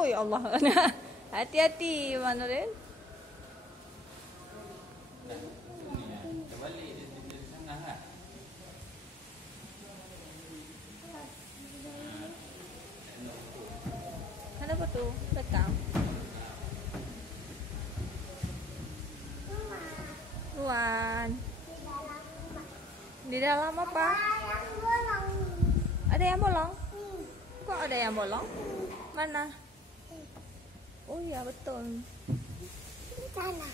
Oh ya Allah. Hati-hati mana Ren. Kenapa tuh? Betang. Luan. Di dalam apa? Ada yang bolong? Kok ada yang bolong? Mana? Oh iya betul. Sana.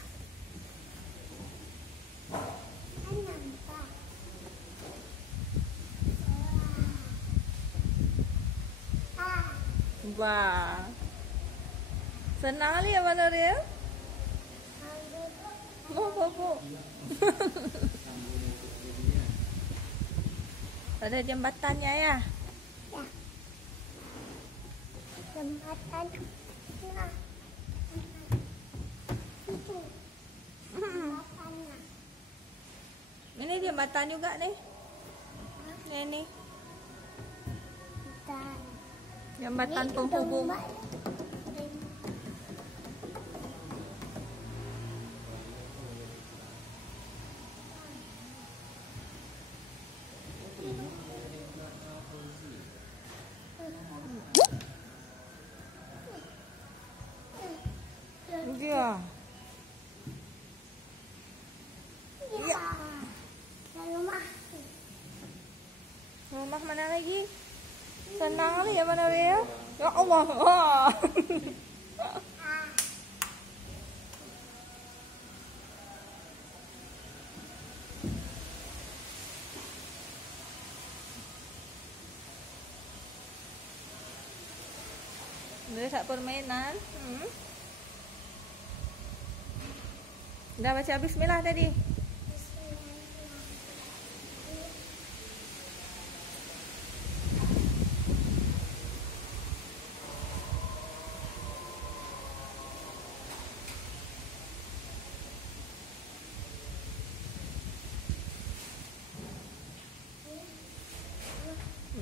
Wah. Senang kali ya mana dia? Mau bobo. Ada jembatannya ya? Ya. Jembatan. Nah. Itu. Jembatannya. Ini jembatan juga nih. Ini Dan jembatan penghubung. Iya. Iya. Rumah. Rumah mana lagi? Senang kali ya mana dia? Ya Allah. Wah. Udah sak permainan. Udah baca bismillah tadi.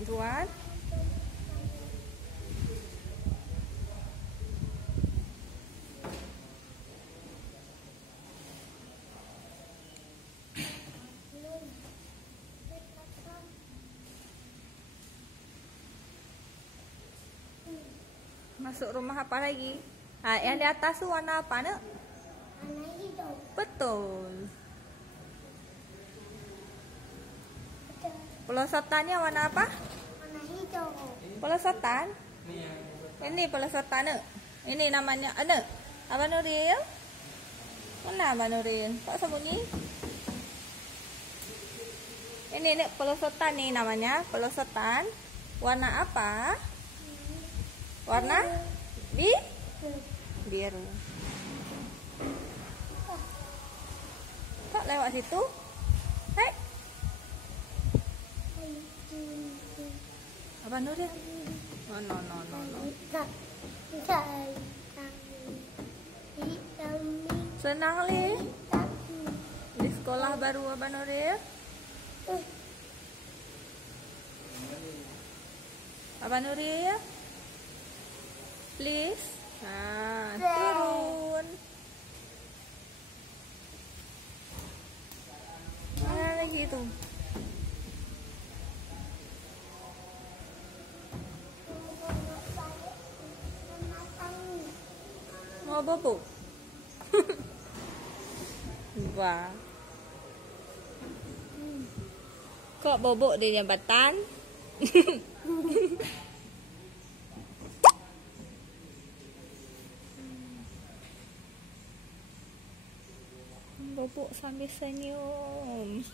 Tuan. Masuk rumah apa lagi? Ah, yang di atas tuh warna apa, Nak? Warna hijau. Betul. Betul. Pelosotannya warna apa? Warna hijau. Pelosotan? Ini pelosotan, Nak. Ini namanya, Nak. Abang Nuril? Mana Abang Nuril? Kok sembunyi? Ini Nak, pelosotan nih namanya. Pelosotan. Warna apa? Warna? Biru. Kok lewat situ? Hai. Abang Nuril? Oh, no. Senang li di sekolah baru Abang Nuril. Abang Nuril, please. Nah, turun. Mana lagi itu? Mau bobo? Wah. Kok bobok di jembatan? Bobok sambil senyum.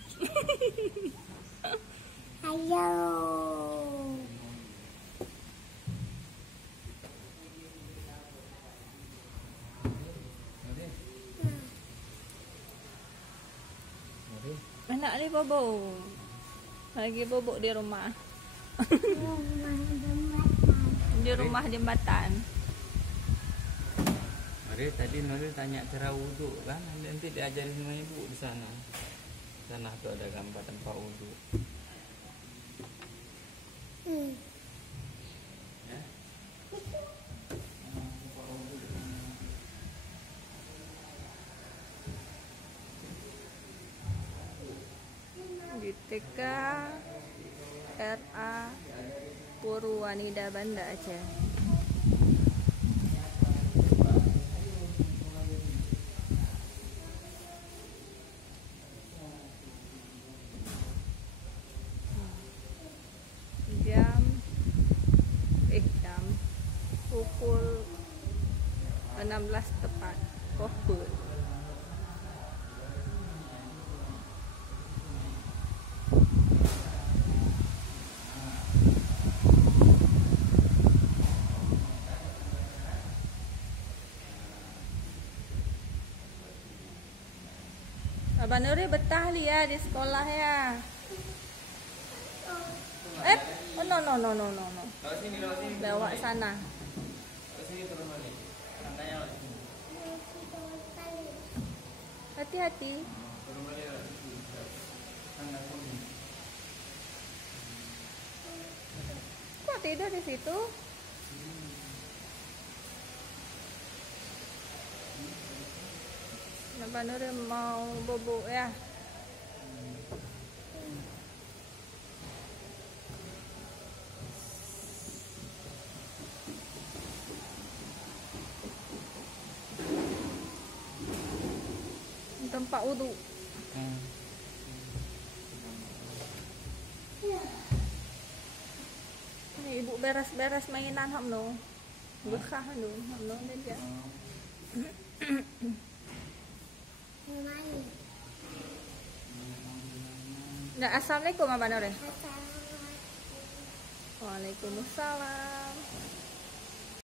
Ayo. Anak ni bobok. Lagi bobok di rumah. Di rumah jembatan. Mari tadi Nuril tanya cara wudhu kan, nanti diajarin sama ibu di sana. Sana tuh ada gambar tempat wudhu. Ya? di TK RA Purwanida Banda Aceh. Jam pukul 16 tepat. Kohbut. Abang Nuri betah ya di sekolah ya. Oh no. Bawa sana. Hati-hati. Kok tidur di situ? Abang Nuri mau bobo ya. Tempat wudhu. Ini ibu beres-beres mainan hamno. Bekah hamno dia. Nah, assalamualaikum Abang Nuri. Waalaikumsalam.